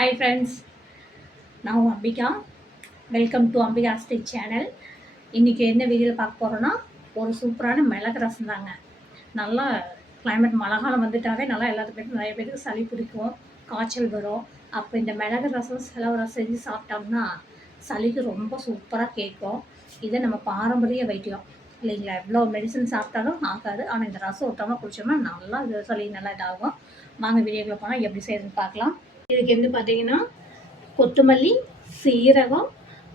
Hi friends, நான் உங்கள் Ambika. Welcome to Ambika stitch channel. இன்றைக்கி என்ன வீடியோவில் பார்க்க போகிறோன்னா, ஒரு சூப்பரான மிளகு ரசம் தாங்க. நல்லா கிளைமேட் மழை காலம் வந்துட்டாவே நல்லா எல்லாத்துக்கும் நிறைய பேருக்கு சளி பிடிக்கும், காய்ச்சல் வரும். அப்போ இந்த மிளகு ரசம் செலவு செஞ்சு சாப்பிட்டோம்னா சளிக்கு ரொம்ப சூப்பராக கேட்கும். இதை நம்ம பாரம்பரிய வைத்தியம் இல்லைங்களா, எவ்வளோ மெடிசன் சாப்பிட்டாலும் ஆகாது. ஆனால் இந்த ரசம் விட்டோம்னா குடிச்சோம்னா நல்லா இது சளி நல்லா இதாகும். வாங்க வீடியோக்குள்ளே போனால் எப்படி செய்யுதுன்னு பார்க்கலாம். இதுக்கு வந்து பார்த்தீங்கன்னா, கொத்தமல்லி, சீரகம்,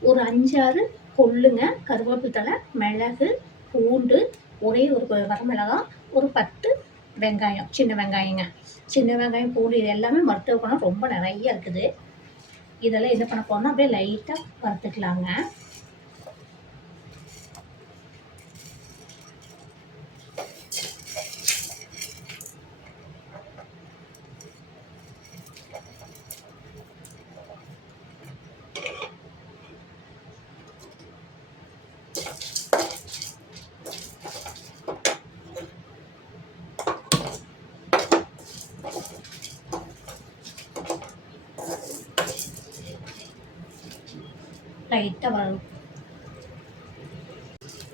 ஒரு 5-6 கொள்ளுங்க, கருவேப்பிலை தழை, மிளகு, பூண்டு, ஒரே ஒரு வரமிளகா, ஒரு 10 வெங்காயம், சின்ன வெங்காயங்க. சின்ன வெங்காயம், பூண்டு இது எல்லாமே மருத்துவ குணம் ரொம்ப நிறைய இருக்குது. இதெல்லாம் என்ன பண்ண போனால் அப்படியே லைட்டாக வறுத்துக்கலாங்க. லைட்டாக வரும்,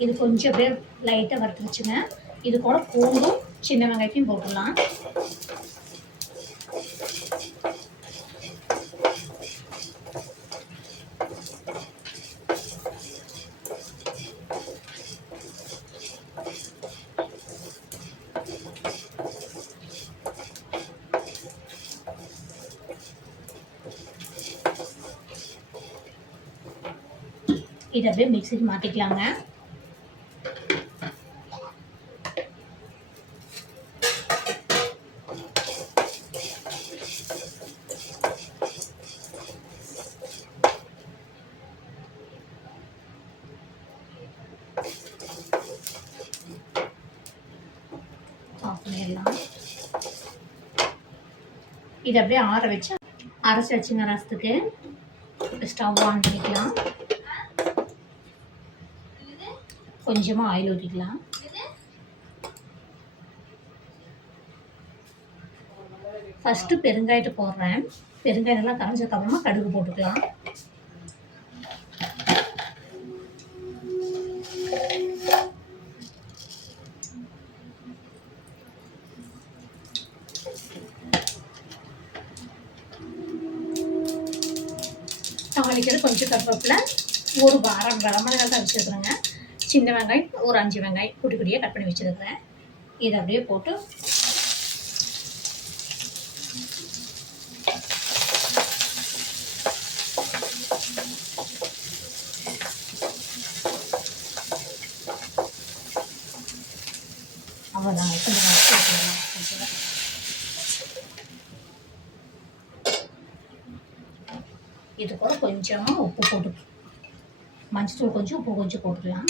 இது கொஞ்சம் அப்படியே லைட்டாக வறுத்துருச்சுங்க. இது கூட பூண்டும் சின்ன வெங்காயத்தையும் போட்டுடலாம். இதை அப்படியே மிக்சிக்கு மாற்றிக்கலாங்க. இதை அப்படியே ஆற வச்சு அரைச்சி வச்சுங்க. ரசத்துக்கு ஸ்டவ் ஆன் பண்ணிக்கலாம். கொஞ்சமாக ஆயில் ஊற்றிக்கலாம். ஃபஸ்ட்டு பெருங்காயத்தை போடுறேன். பெருங்காயம் நல்லா கரைஞ்சதுக்கப்புறமா கடுகு போட்டுக்கலாம். தாளிக்கிறது கொஞ்சம் கருவேப்பிலை, ஒரு வரமிளகாய் தான் வச்சுருக்குறேங்க. சின்ன வெங்காயம் ஒரு 5 வெங்காயம் குட்டி குட்டியாக கட் பண்ணி வச்சுருக்கிறேன். இதை அப்படியே போட்டு அவ்வளோதாங்க. இது கூட கொஞ்சமாக உப்பு போட்டு, மஞ்சள் கொஞ்சம் உப்பு கொஞ்சம் போட்டுக்கலாம்.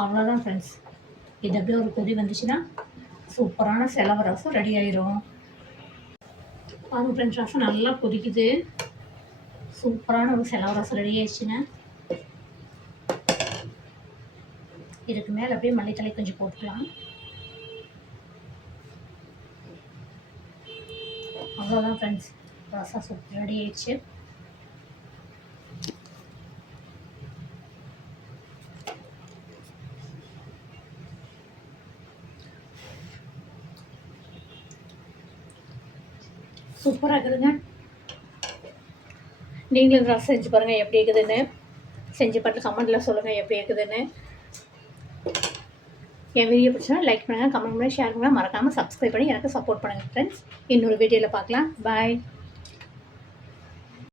அவ்வளோதான் ஃப்ரெண்ட்ஸ். இது அப்படியே ஒரு கொதி வந்துச்சுன்னா சூப்பரான செலவு ரசம் ரெடி ஆயிரும். பாருங்க ஃப்ரெண்ட்ஸ், ரசம் நல்லா கொதிக்குது. சூப்பரான ஒரு செலவு ரசம் ரெடி ஆயிடுச்சுங்க. இதுக்கு மேலே அப்படியே மல்லித்தலை கொஞ்சம் போட்டுக்கலாம். அவ்வளோதான் ஃப்ரெண்ட்ஸ், ரசம் சூப்பர் ரெடி ஆயிடுச்சு. சூப்பராக இருக்குதுங்க. நீங்களும் இந்த ரசம் செஞ்சு பாருங்கள் எப்படி இருக்குதுன்னு. செஞ்சு பார்த்து கமெண்ட்டில் சொல்லுங்கள் எப்படி இருக்குதுன்னு. என் வீடியோ பிடிச்சா லைக் பண்ணுங்கள், கமெண்ட் பண்ணி ஷேர் பண்ணுங்கள். மறக்காமல் சப்ஸ்கிரைப் பண்ணி எனக்கு சப்போர்ட் பண்ணுங்கள் ஃப்ரெண்ட்ஸ். இன்னொரு வீடியோவில் பார்க்கலாம். பாய்.